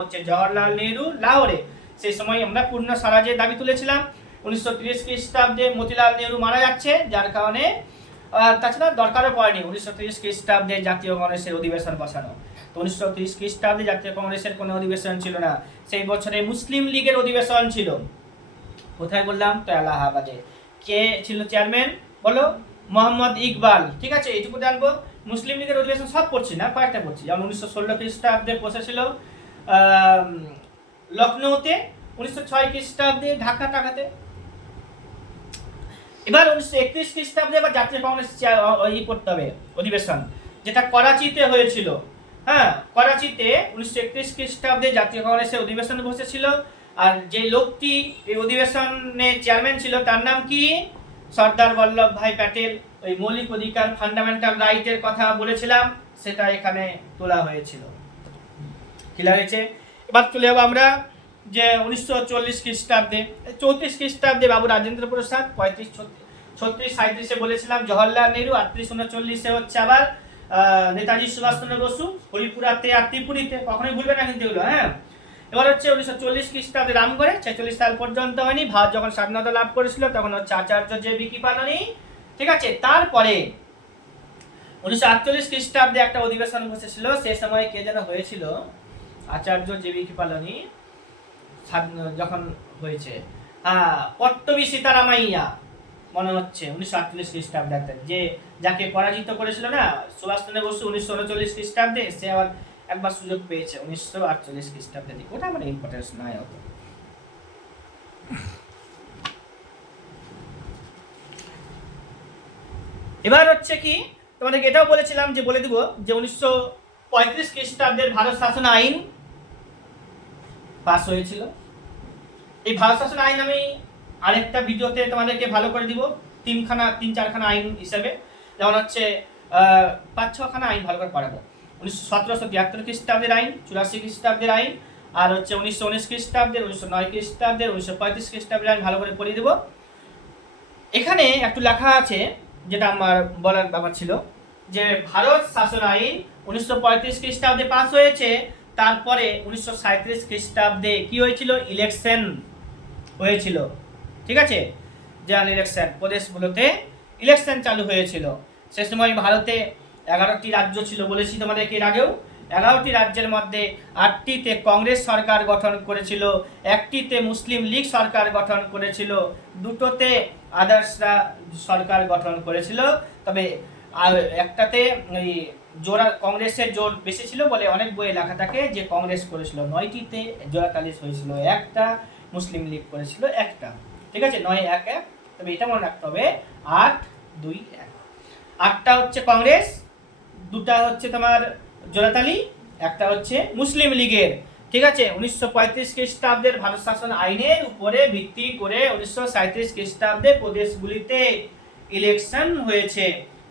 হচ্ছে জওহরলাল নেহরু লাহোরে। সেই সময় আমরা পূর্ণ স্বরাজের দাবি তুলেছিলাম। 1930 খ্রিস্টাব্দে মতিলাল নেহরু মারা যাচ্ছে, যার কারণে তাছাড়া দরকারও পড়েনি 1930 খ্রিস্টাব্দে জাতীয় কংগ্রেসের অধিবেশন বসানো। তো 1930 খ্রিস্টাব্দে জাতীয় কংগ্রেসের কোনো অধিবেশন ছিল না, সেই বছরে মুসলিম লীগের অধিবেশন ছিল। কোথায় বললাম? তো এলাহাবাদে। কে ছিল চেয়ারম্যান? বলো, মোহাম্মদ ইকবাল। ঠিক আছে, এইটুকু জানবো। মুসলিম লীগের অধিবেশন সব পড়ছি না, কয়েকটা পড়ছি। যেমন 1916 খ্রিস্টাব্দে বসেছিল লখনৌতে, 1906 খ্রিস্টাব্দে ঢাকা টাকাতে। এবার 1931 খ্রিস্টাব্দে আবার জাতীয় কংগ্রেস করতে হবে অধিবেশন, যেটা করাচিতে হয়েছিল। হ্যাঁ, করাচিতে 1931 খ্রিস্টাব্দে জাতীয় কংগ্রেসের অধিবেশন বসেছিল। আর যে লোকটি এই অধিবেশনে চেয়ারম্যান ছিল তার নাম কি? সর্দার বল্লভভাই প্যাটেল। ওই মৌলিক অধিকার, ফান্ডামেন্টাল রাইটের কথা বলেছিলাম, সেটা এখানে তোলা হয়েছিল। ক্লিয়ার হয়েছে? এবার চলে যাবো আমরা যে 1940 খ্রিস্টাব্দে, 34 খ্রিস্টাব্দে বাবু রাজেন্দ্র প্রসাদ, 35 36 37-এ বলেছিলাম জওহরলাল নেহরু, 38 39-এ হচ্ছে আবার নেতাজি সুভাষচন্দ্র বসু, হরিপুরাতে আর ত্রিপুরীতে, কখনোই ভুলবে না কিন্তু এগুলো। হ্যাঁ, এবার হচ্ছে 1940 খ্রিস্টাব্দে রামগড়ে, 46 সাল পর্যন্ত হয়নি। ভারত যখন স্বাধীনতা লাভ করেছিল তখন হচ্ছে আচার্য জে বি কৃপালনী। ঠিক আছে, তারপরে 1948 খ্রিস্টাব্দে একটা অধিবেশন বসেছিল, সে সময় কে যেন হয়েছিল? আচার্য জে বি কৃপালনী যখন হয়েছে, পট্টবী সীতারামাইয়া মনে হচ্ছে 1948 খ্রিস্টাব্দে, যে যাকে পরাজিত করেছিল না সুভাষচন্দ্র বসু 1939 খ্রিস্টাব্দে, সে আবার একবার সুযোগ পেয়েছে 1948 খ্রিস্টাব্দে। ওটা আমার ইম্পর্টেন্স নয় অত। এবার হচ্ছে কি, তোমাদেরকে এটাও বলেছিলাম যে বলে দিব যে 1935 খ্রিস্টাব্দের ভারত শাসন আইন পাস হয়েছিল। এই ভারত শাসন আইন আমি আরেকটা ভিডিওতে তোমাদেরকে ভালো করে দিব, 3-4খানা আইন হিসেবে। যেমন হচ্ছে 5-6খানা আইন ভালো করে পড়াবো। 1773 খ্রিস্টাব্দের আইন, 84 খ্রিস্টাব্দের আইন, আর হচ্ছে 1919 খ্রিস্টাব্দের, 1909 খ্রিস্টাব্দের, 1935 খ্রিস্টাব্দের আইন ভালো করে পড়িয়ে দেবো। এখানে একটু লেখা আছে, যেটা আমার বলার ব্যাপার ছিল, যে ভারত শাসন আইন 1935 খ্রিস্টাব্দে পাস হয়েছে। তারপরে 1937 খ্রিস্টাব্দে কি হয়েছিল? ইলেকশন হয়েছিল। ঠিক আছে, জেনারেল ইলেকশন, প্রদেশগুলোতে ইলেকশন চালু হয়েছিল। সে সময় ভারতে 11টি রাজ্য ছিল, বলেছি তোমাদেরকে এর আগেও। 11টি রাজ্যের মধ্যে 8টিতে কংগ্রেস সরকার গঠন করেছিল, 1টিতে মুসলিম লীগ সরকার গঠন করেছিল, 2টোতে আদার্সরা সরকার গঠন করেছিল। তবে একটাতে ওই জোড়া কংগ্রেসের জোর বেশি ছিল বলে অনেক বইয়ে লেখা থাকে যে কংগ্রেস করেছিল 9টিতে, জোড়াতালি হয়েছিল একটা, মুসলিম লীগ করেছিল একটা। ঠিক আছে, 9-1-1। তবে এটা মনে রাখতে হবে 8-2-1। 8টা হচ্ছে কংগ্রেস, 2টা হচ্ছে তোমার জোড়াতালি, একটা হচ্ছে মুসলিম লীগের। ঠিক আছে, 1935 খ্রিস্টাব্দের ভারত শাসন আইনের উপরে ভিত্তি করে 1937 খ্রিস্টাব্দে প্রদেশগুলিতে ইলেকশন হয়েছে।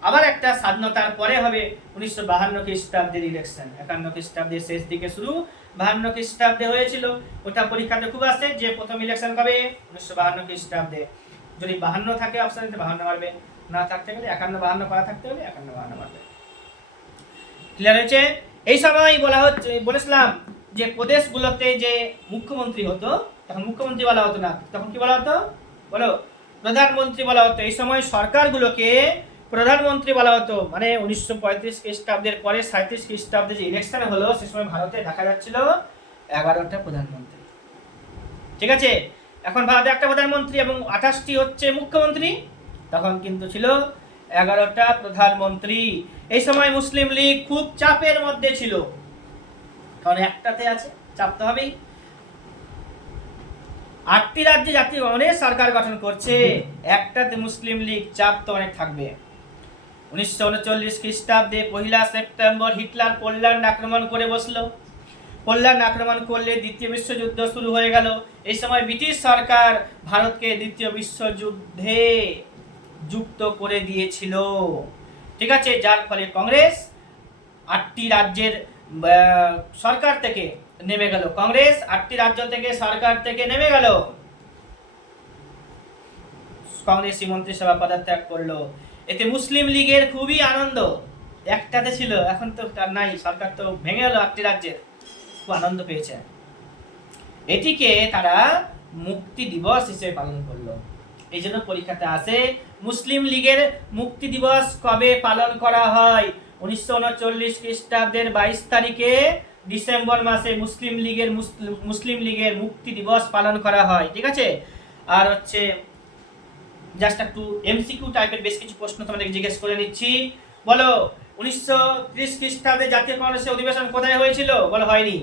আবার একটা স্বাধীনতার পরে হবে 1952 খ্রিস্টাব্দের ইলেকশন। 51 খ্রিস্টাব্দের শেষ দিকে শুরু, 52 খ্রিস্টাব্দে হয়েছিল। ওটা পরীক্ষাতে খুব আসে যে প্রথম ইলেকশন কবে? 1952 খ্রিস্টাব্দে। যদি 52 থাকে অপশনে, 52 মারবে, না থাকতে গেলে 51-52 করা থাকতে হলে 51-52 মারবে। ক্লিয়ার হয়েছে? এই সময় বলা হচ্ছে, বলেছিলাম যে প্রদেশগুলোতে যে মুখ্যমন্ত্রী হতো, তখন মুখ্যমন্ত্রী বলা হতো না, তখন কি বলা হতো? বলো, প্রধানমন্ত্রী বলা হতো। এই সময় সরকারগুলোকে প্রধানমন্ত্রী বলা হতো। মানে 1935 খ্রিস্টাব্দের পরে 37 খ্রিস্টাব্দে যে ইলেকশন হলো, সে সময় ভারতে দেখা যাচ্ছিল 11টা প্রধানমন্ত্রী। ঠিক আছে, এখন ভারতে একটা প্রধানমন্ত্রী এবং 28টি হচ্ছে মুখ্যমন্ত্রী, তখন কিন্তু ছিল 11টা প্রধানমন্ত্রী। এই সময় মুসলিম লীগ খুব চাপের মধ্যে ছিল, কারণ একটাতে আছে, চাপ তো হবেই। 8টি রাজ্যে জাতীয় কংগ্রেস সরকার গঠন করছে, একটাতে মুসলিম লীগ, চাপ তো অনেক থাকবে। 1939 খ্রিস্টাব্দে 1 সেপ্টেম্বর হিটলার পোল্যান্ড আক্রমণ করে বসলো। পোল্যান্ড আক্রমণ করলে দ্বিতীয় বিশ্বযুদ্ধ শুরু হয়ে গেল। এই সময় ব্রিটিশ সরকার ভারতকে দ্বিতীয় বিশ্বযুদ্ধে যুক্ত করে দিয়েছিল। ঠিক আছে, যার ফলে কংগ্রেস 8টি রাজ্যের সরকার থেকে নেমে গেল। কংগ্রেস 8টি রাজ্য থেকে সরকার থেকে নেমে গেল। কংগ্রেসি মন্ত্রিসভা পদত্যাগ করলো। এতে মুসলিম লীগের খুবই আনন্দ, একটাতে ছিল, এখন তো নাই, সরকার তো ভেঙে গেল 8টি রাজ্যের, খুব আনন্দ পেয়েছে। এটিকে তারা মুক্তি দিবস হিসেবে পালন করলো। এই জন্য পরীক্ষাতে আসে মুসলিম লীগের মুক্তি দিবস কবে পালন করা হয়? 1939 খ্রিস্টাব্দের 22 তারিখে ডিসেম্বর মাসে মুসলিম লীগের মুক্তি দিবস পালন করা হয়। ঠিক আছে। আর হচ্ছে জাস্ট একটু এমসিকিউ টাইপের বেশ কিছু প্রশ্ন তোমাদেরকে জিজ্ঞেস করে নিচ্ছি। বলো 1930 খ্রিস্টাব্দে জাতীয় কংগ্রেসের অধিবেশন কোথায় হয়েছিল? বলো হয়নি।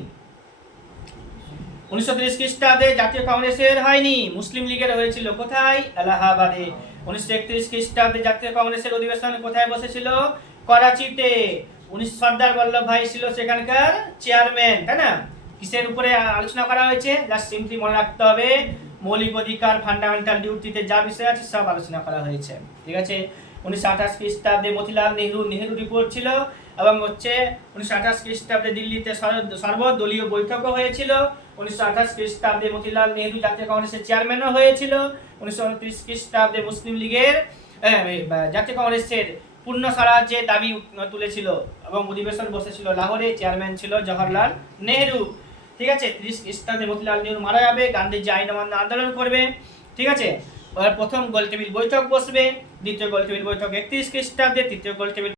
1930 খ্রিস্টাব্দে জাতীয় কংগ্রেসের হয়নি, মুসলিম লীগের হয়েছিল। কোথায়? এলাহাবাদে। 1931 খ্রিস্টাব্দে জাতীয় কংগ্রেসের অধিবেশন কোথায় বসেছিল? করাচিতে। সর্দার বল্লভ ভাই ছিল সেখানকার চেয়ারম্যান, তাই না? কিসের উপরে আলোচনা করা হয়েছে? জাস্ট সিম্পলি মনে রাখতে হবে, মৌলিক অধিকার, ফান্ডামেন্টাল ডিউটিতে যা বিষয় আছে সব আলোচনা করা হয়েছে। ঠিক আছে। 1928 খ্রিস্টাব্দে মতিলাল নেহরু রিপোর্ট ছিল, এবং হচ্ছে 1928 খ্রিস্টাব্দে দিল্লিতে সর্বদলীয় বৈঠকও হয়েছিল। 1928 খ্রিস্টাব্দে মতিলাল নেহরু জাতীয় কংগ্রেসের চেয়ারম্যানও হয়েছিল। 1929 খ্রিস্টাব্দে মুসলিম লীগের জাতীয় কংগ্রেসের পূর্ণ স্বরাজ্যের দাবি তুলেছিল এবং অধিবেশন বসেছিল লাহোরে, চেয়ারম্যান ছিল জওহরলাল নেহরু। ঠিক আছে। 30 খ্রিস্টাব্দে মতিলাল নেহরু মারা যাবে, গান্ধীজি আইন অমান্য আন্দোলন করবে। ঠিক আছে। প্রথম গোলটেবিল বৈঠক বসবে, দ্বিতীয় গোলটেবিল বৈঠক 31 খ্রিস্টাব্দে, তৃতীয় গোলটেবিল